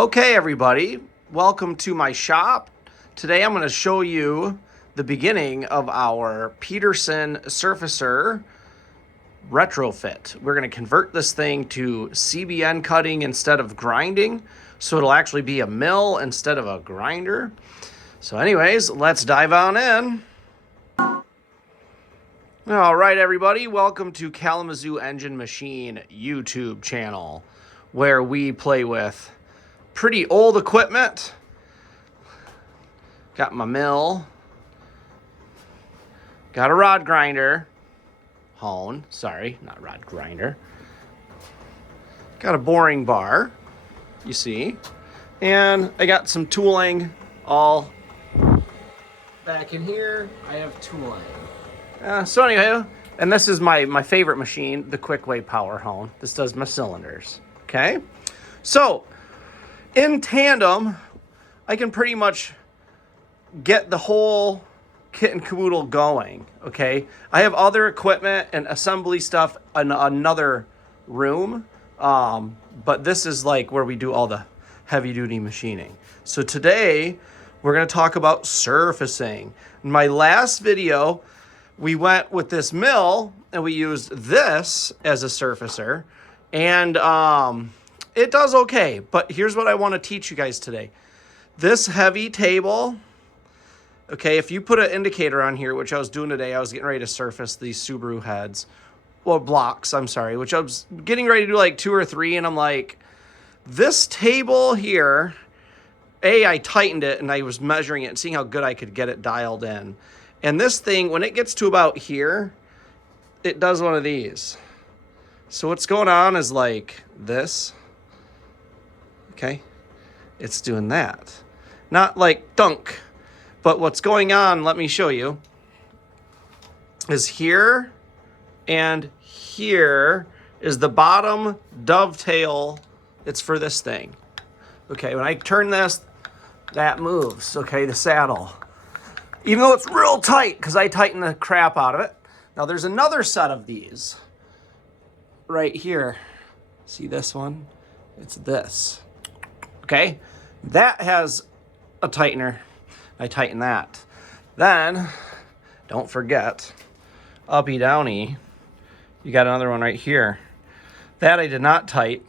Okay, everybody, welcome to my shop. Today I'm going to show you the beginning of our Peterson surfacer retrofit. We're going to convert this thing to CBN cutting instead of grinding, so it'll actually be a mill instead of a grinder. So anyways, let's dive on in. All right, everybody, welcome to Kalamazoo Engine Machine YouTube channel, where we play with pretty old equipment. Got my mill. Got a rod grinder. Hone, sorry, not rod grinder. Got a boring bar, you see. And I got some tooling all back in here. I have tooling. So anyway, and this is my favorite machine, the Quickway Power Hone. This does my cylinders, okay? So, in tandem, I can pretty much get the whole kit and caboodle going, okay? I have other equipment and assembly stuff in another room, but this is like where we do all the heavy-duty machining. So today, we're going to talk about surfacing. In my last video, we went with this mill, and we used this as a surfacer, and it does okay, but here's what I want to teach you guys today. This heavy table, okay, if you put an indicator on here, which I was doing today, I was getting ready to surface these Subaru heads, well, blocks, I'm sorry, which I was getting ready to do like 2 or 3, and I'm like, this table here, I tightened it, and I was measuring it and seeing how good I could get it dialed in. And this thing, when it gets to about here, it does one of these. So what's going on is like this. Okay, it's doing that. Not like dunk, but what's going on, let me show you, is here and here is the bottom dovetail. It's for this thing. Okay, when I turn this, that moves, okay, the saddle. Even though it's real tight, because I tighten the crap out of it. Now there's another set of these right here. See this one? It's this. Okay, that has a tightener. I tighten that. Then, don't forget, uppy downy, you got another one right here. That I did not tight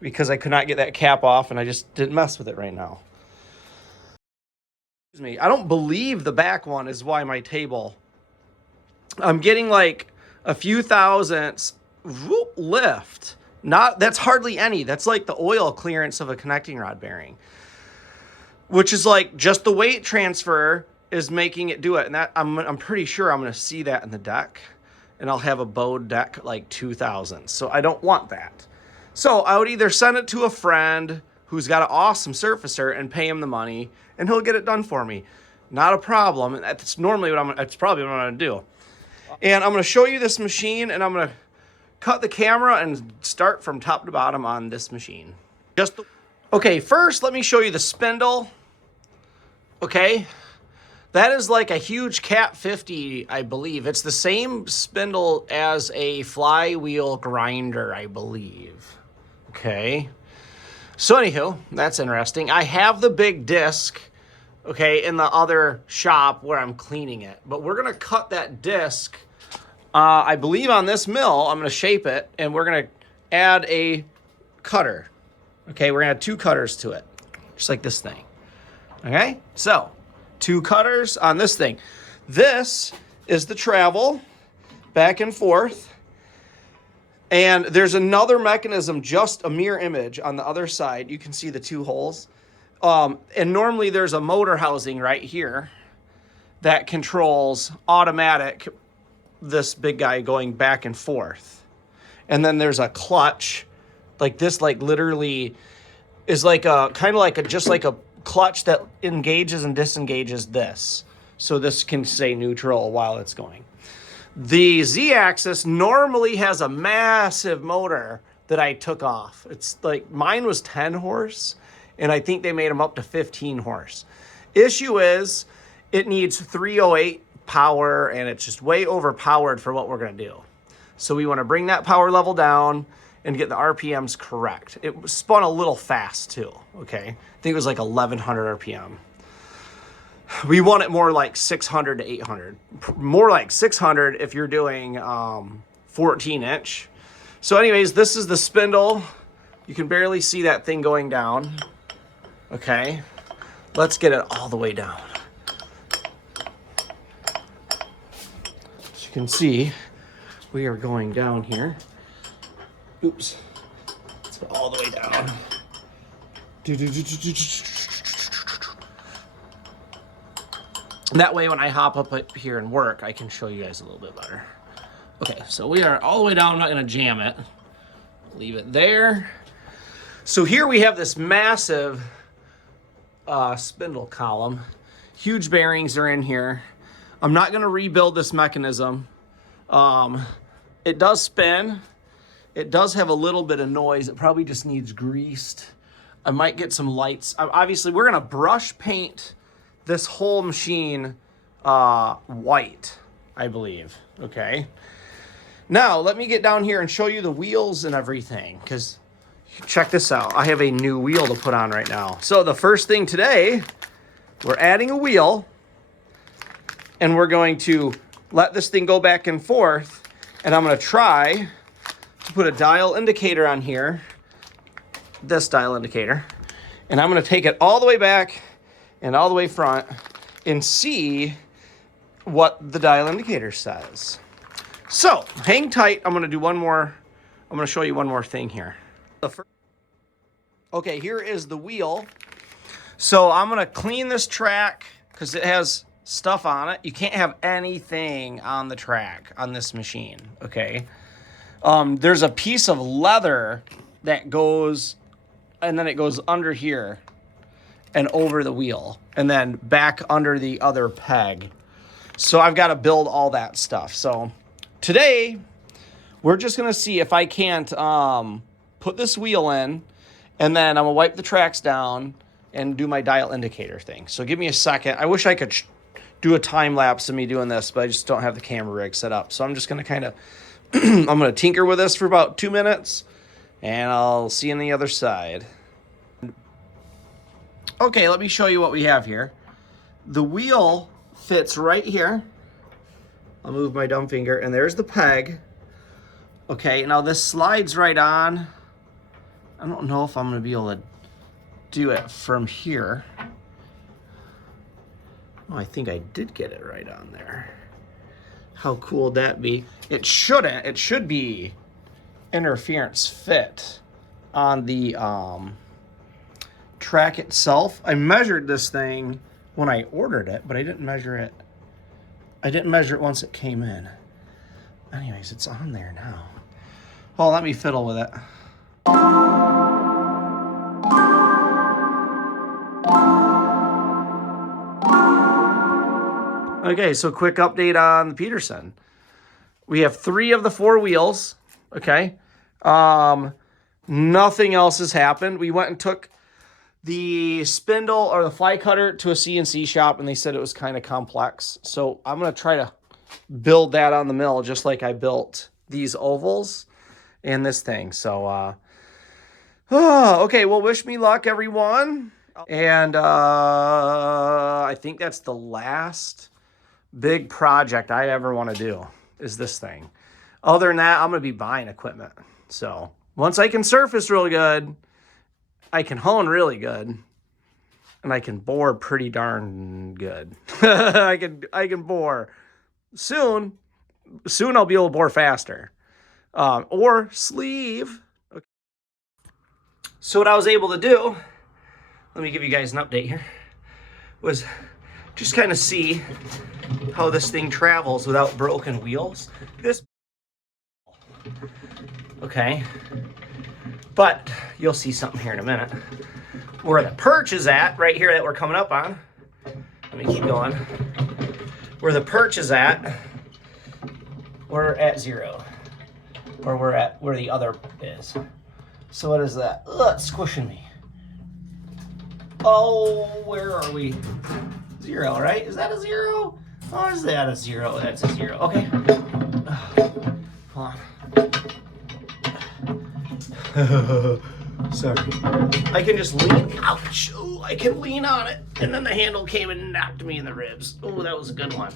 because I could not get that cap off, and I just didn't mess with it right now. Excuse me, I don't believe the back one is why my table, I'm getting like a few thousandths lift. That's hardly any. That's like the oil clearance of a connecting rod bearing, which is like just the weight transfer is making it do it. And that I'm pretty sure I'm going to see that in the deck, and I'll have a bowed deck like 2,000. So I don't want that. So I would either send it to a friend who's got an awesome surfacer and pay him the money, and he'll get it done for me. Not a problem. And that's normally that's probably what I'm going to do. And I'm going to show you this machine, and I'm going to cut the camera and start from top to bottom on this machine. Okay, first let me show you the spindle. Okay, that is like a huge Cat 50, I believe. It's the same spindle as a flywheel grinder, I believe. Okay, so anywho, that's interesting. I have the big disc, okay, in the other shop where I'm cleaning it, but we're gonna cut that disc. I believe on this mill, I'm going to shape it, and we're going to add a cutter. Okay, we're going to add 2 cutters to it, just like this thing. Okay, so 2 cutters on this thing. This is the travel back and forth, and there's another mechanism, just a mirror image on the other side. You can see the 2 holes, and normally there's a motor housing right here that controls automatic this big guy going back and forth. And then there's a clutch like this, like literally is like a kind of like a just like a clutch that engages and disengages this, so this can stay neutral while it's going. The Z-axis normally has a massive motor that I took off. It's like mine was 10 horse, and I think they made them up to 15 horse. Issue is it needs 308 power, and it's just way overpowered for what we're going to do. So we want to bring that power level down and get the RPMs correct. It spun a little fast too, okay? I think it was like 1100 RPM. We want it more like 600 to 800. More like 600 if you're doing 14 inch. So anyways, this is the spindle. You can barely see that thing going down. Okay, let's get it all the way down. As you can see, we are going down here. Oops, let's go all the way down. That way when I hop up here and work, I can show you guys a little bit better. Okay, so we are all the way down. I'm not gonna jam it. Leave it there. So here we have this massive spindle column. Huge bearings are in here. I'm not gonna rebuild this mechanism. It does spin. It does have a little bit of noise. It probably just needs greased. I might get some lights. Obviously, we're gonna brush paint this whole machine white, I believe, okay? Now, let me get down here and show you the wheels and everything, because check this out. I have a new wheel to put on right now. So the first thing today, we're adding a wheel, and we're going to let this thing go back and forth, and I'm gonna try to put a dial indicator on here, this dial indicator, and I'm gonna take it all the way back and all the way front and see what the dial indicator says. So hang tight. I'm gonna do one more. I'm gonna show you one more thing here. Okay, here is the wheel. So I'm gonna clean this track because it has stuff on it. You can't have anything on the track on this machine, okay? There's a piece of leather that goes, and then it goes under here and over the wheel, and then back under the other peg. So I've got to build all that stuff. So today, we're just gonna see if I can't put this wheel in, and then I'm gonna wipe the tracks down and do my dial indicator thing. So give me a second. I wish I could do a time lapse of me doing this, but I just don't have the camera rig set up. So I'm just gonna kind of, I'm gonna tinker with this for about 2 minutes, and I'll see you on the other side. Okay, let me show you what we have here. The wheel fits right here. I'll move my dumb finger, and there's the peg. Okay, now this slides right on. I don't know if I'm gonna be able to do it from here. Oh, I think I did get it right on there. How cool would that be? It shouldn't. It should be interference fit on the track itself. I measured this thing when I ordered it, but I didn't measure it. I didn't measure it once it came in. Anyways, it's on there now. Oh, let me fiddle with it. Okay, so quick update on the Peterson. We have 3 of the 4 wheels, okay? Nothing else has happened. We went and took the spindle or the fly cutter to a CNC shop, and they said it was kind of complex. So I'm gonna try to build that on the mill just like I built these ovals and this thing. So, okay, well, wish me luck, everyone. And I think that's the last big project I ever want to do is this thing. Other than that, I'm going to be buying equipment. So once I can surface real good, I can hone really good, and I can bore pretty darn good. I can bore. Soon I'll be able to bore faster. Or sleeve. Okay. So what I was able to do, let me give you guys an update here, was just kind of see how this thing travels without broken wheels. Okay. But you'll see something here in a minute. Where the perch is at, right here that we're coming up on. Let me keep going. Where the perch is at, we're at 0. Or we're at where the other is. So what is that? Ugh, it's squishing me. Oh, where are we? 0, right? Is that a 0? Oh, is that a 0? That's a 0. Okay. Hold on. Sorry. I can just lean, ouch, oh, I can lean on it. And then the handle came and knocked me in the ribs. Oh, that was a good one.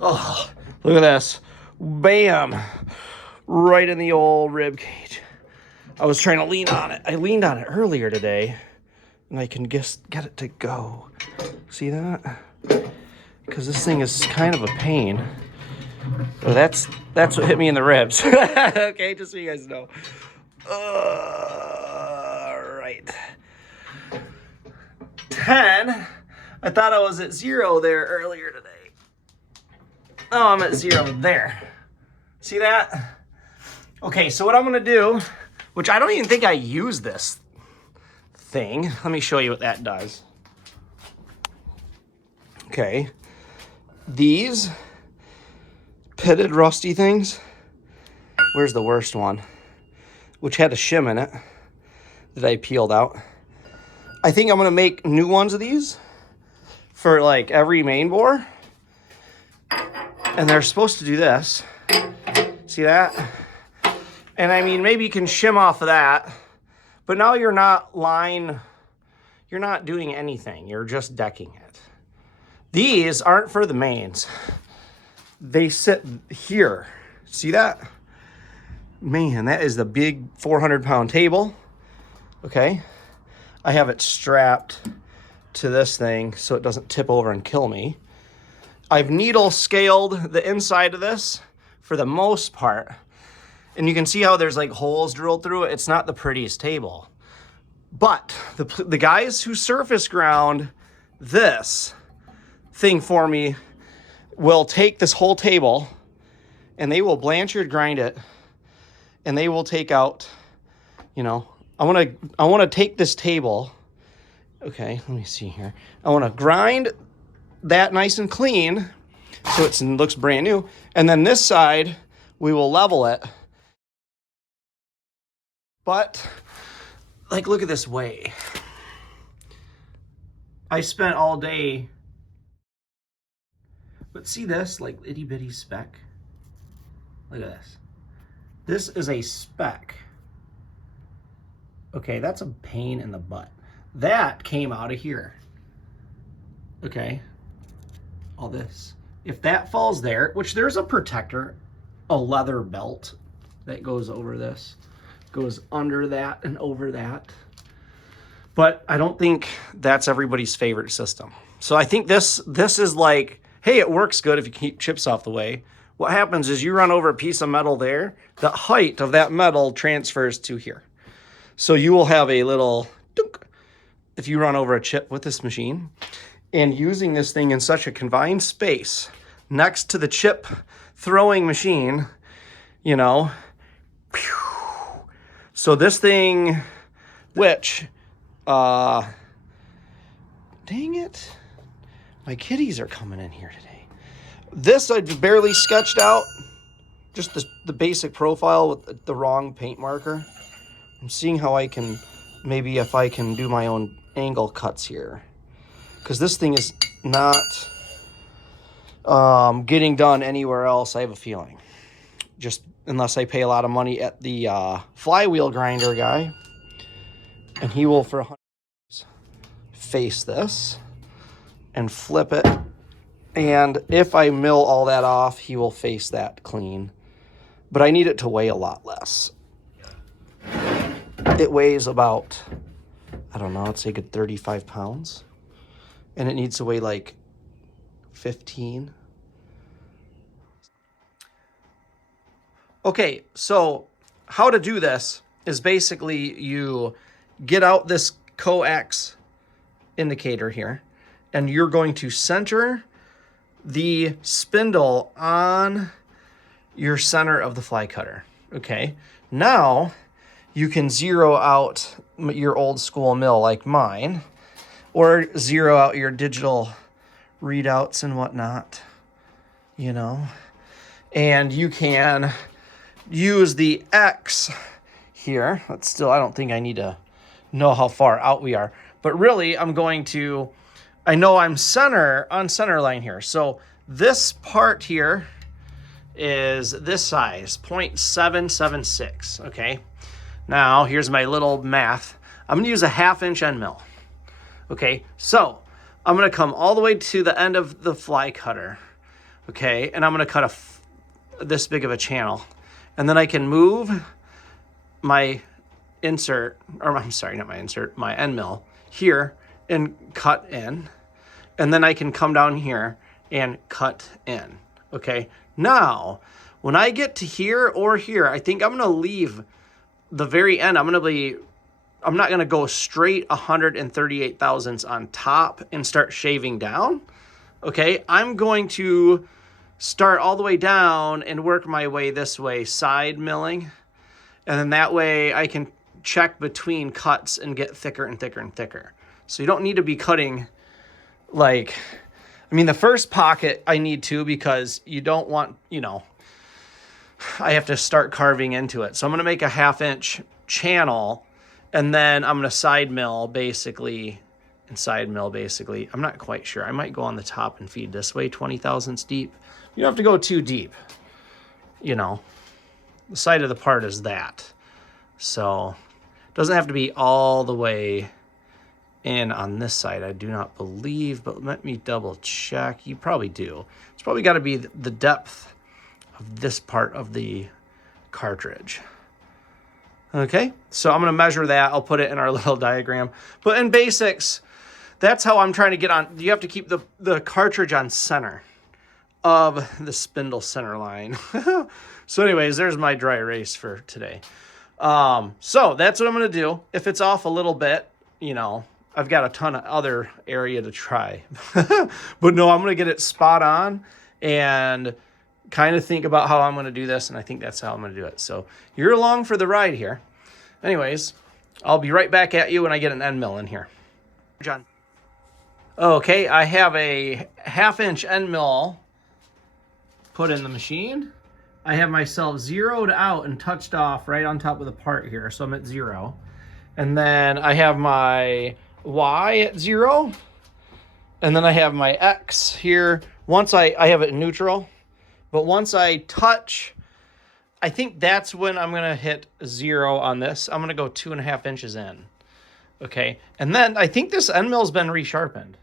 Oh, look at this. Bam. Right in the old rib cage. I was trying to lean on it. I leaned on it earlier today, and I can just get it to go. See that? Because this thing is kind of a pain. So that's what hit me in the ribs. Okay, just so you guys know. All right. 10. I thought I was at 0 there earlier today. Oh, I'm at 0 there. See that? Okay, so what I'm gonna do, which I don't even think I use this thing. Let me show you what that does. Okay, these pitted rusty things, where's the worst one? Which had a shim in it that I peeled out. I think I'm gonna make new ones of these for like every main bore. And they're supposed to do this. See that? And I mean, maybe you can shim off of that, but now you're not doing anything. You're just decking it. These aren't for the mains. They sit here. See that? Man, that is the big 400-pound table. Okay. I have it strapped to this thing so it doesn't tip over and kill me. I've needle scaled the inside of this for the most part. And you can see how there's like holes drilled through it. It's not the prettiest table. But the guys who surface ground this thing for me will take this whole table and they will Blanchard grind it, and they will take out, you know, I want to take this table. Okay, let me see here. I want to grind that nice and clean so it looks brand new. And then this side, we will level it. But, like, look at this way. I spent all day, but see this, like, itty bitty speck? Look at this. This is a speck. Okay, that's a pain in the butt. That came out of here. Okay, all this. If that falls there, which there's a protector, a leather belt that goes over this, goes under that and over that. But I don't think that's everybody's favorite system. So I think this is like, hey, it works good if you keep chips off the way. What happens is you run over a piece of metal there, the height of that metal transfers to here. So you will have a little dunk if you run over a chip with this machine. And using this thing in such a confined space next to the chip throwing machine, you know, whew. So this thing, which, dang it, my kitties are coming in here today. This I barely sketched out, just the basic profile with the wrong paint marker. I'm seeing how I can, maybe if I can do my own angle cuts here. Because this thing is not getting done anywhere else, I have a feeling. Just unless I pay a lot of money at the flywheel grinder guy. And he will, for $100, face this and flip it. And if I mill all that off, he will face that clean. But I need it to weigh a lot less. It weighs about, I don't know, let's say a good 35 pounds. And it needs to weigh like 15. Okay, so how to do this is basically you get out this coax indicator here, and you're going to center the spindle on your center of the fly cutter. Okay, now you can zero out your old school mill like mine, or zero out your digital readouts and whatnot, you know. And you can use the X here. That's still, I don't think I need to know how far out we are. But really, I'm going to, I know I'm on center line here. So this part here is this size, 0.776, okay? Now, here's my little math. I'm gonna use a 1/2 inch end mill. Okay, so I'm gonna come all the way to the end of the fly cutter. Okay, and I'm gonna cut this big of a channel. And then I can move my insert, or I'm sorry, not my insert, my end mill here and cut in. And then I can come down here and cut in. Okay, now when I get to here or here, I think I'm gonna leave the very end. I'm not gonna go straight 138 thousandths on top and start shaving down. Okay, I'm going to start all the way down and work my way this way, side milling. And then that way I can check between cuts and get thicker and thicker and thicker. So you don't need to be cutting like, I mean, the first pocket I need to, because you don't want, you know, I have to start carving into it. So I'm going to make a 1/2 inch channel, and then I'm going to side mill basically, I'm not quite sure. I might go on the top and feed this way 20 thousandths deep. You don't have to go too deep. You know, the side of the part is that. So it doesn't have to be all the way in on this side, I do not believe, but let me double check. You probably do. It's probably got to be the depth of this part of the cartridge. Okay, so I'm going to measure that. I'll put it in our little diagram. But in basics, that's how I'm trying to get on. You have to keep the cartridge on center of the spindle center line. So anyways, there's my dry erase for today. So that's what I'm going to do. If it's off a little bit, you know, I've got a ton of other area to try. But no, I'm going to get it spot on and kind of think about how I'm going to do this, and I think that's how I'm going to do it. So you're along for the ride here. Anyways, I'll be right back at you when I get an end mill in here. John. Okay, I have a 1/2 inch end mill put in the machine. I have myself zeroed out and touched off right on top of the part here, so I'm at 0. And then I have my Y at 0. And then I have my X here. Once I have it in neutral. But once I touch, I think that's when I'm going to hit 0 on this. I'm going to go 2.5 inches in. Okay. And then I think this end mill's been resharpened.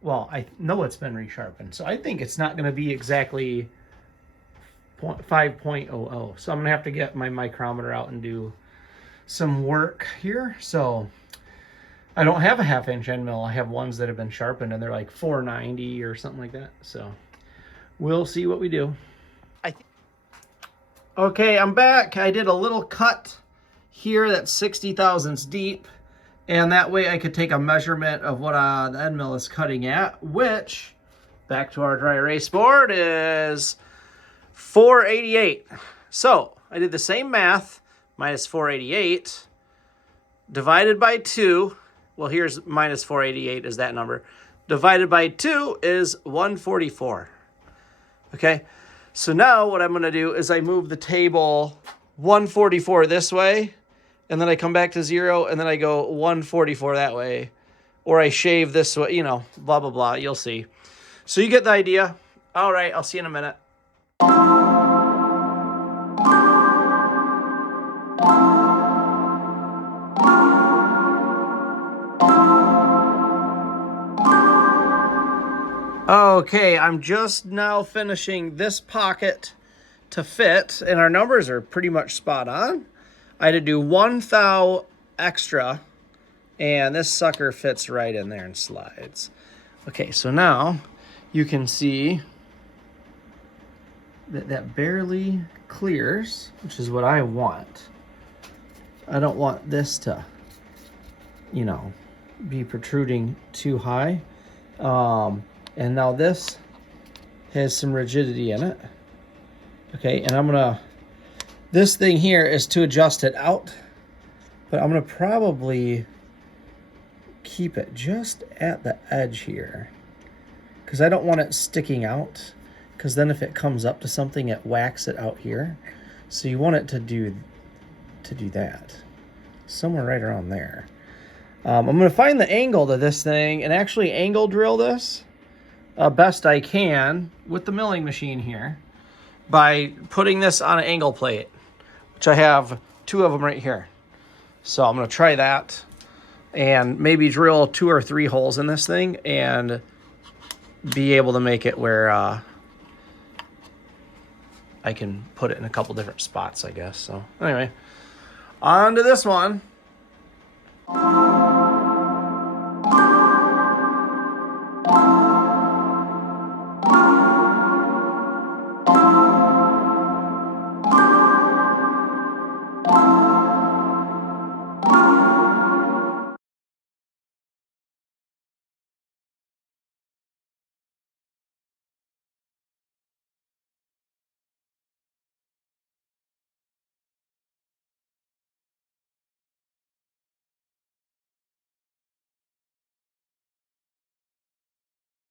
Well, I know it's been resharpened. So I think it's not going to be exactly 5.00. So I'm going to have to get my micrometer out and do some work here. So I don't have a 1/2 inch end mill. I have ones that have been sharpened and they're like 490 or something like that. So we'll see what we do. Okay, I'm back. I did a little cut here that's 60 thousandths deep. And that way I could take a measurement of what the end mill is cutting at, which, back to our dry erase board, is 488. So I did the same math, minus 488, divided by 2. Well, here's minus 488 is that number. Divided by 2 is 144. Okay, so now what I'm going to do is I move the table 144 this way, and then I come back to 0, and then I go 144 that way. Or I shave this way, you know, blah, blah, blah. You'll see. So you get the idea. All right, I'll see you in a minute. Okay, I'm just now finishing this pocket to fit, and our numbers are pretty much spot on. I had to do 1 thou extra, and this sucker fits right in there and slides. Okay, so now you can see that barely clears, which is what I want. I don't want this to, you know, be protruding too high. And now this has some rigidity in it. Okay, and this thing here is to adjust it out, but I'm gonna probably keep it just at the edge here because I don't want it sticking out, because then if it comes up to something, it whacks it out here. So you want it to do that, somewhere right around there. I'm gonna find the angle to this thing and actually angle drill this best I can with the milling machine here by putting this on an angle plate, which I have 2 of them right here. So I'm going to try that and maybe drill 2 or 3 holes in this thing and be able to make it where I can put it in a couple different spots, I guess. So anyway, on to this one.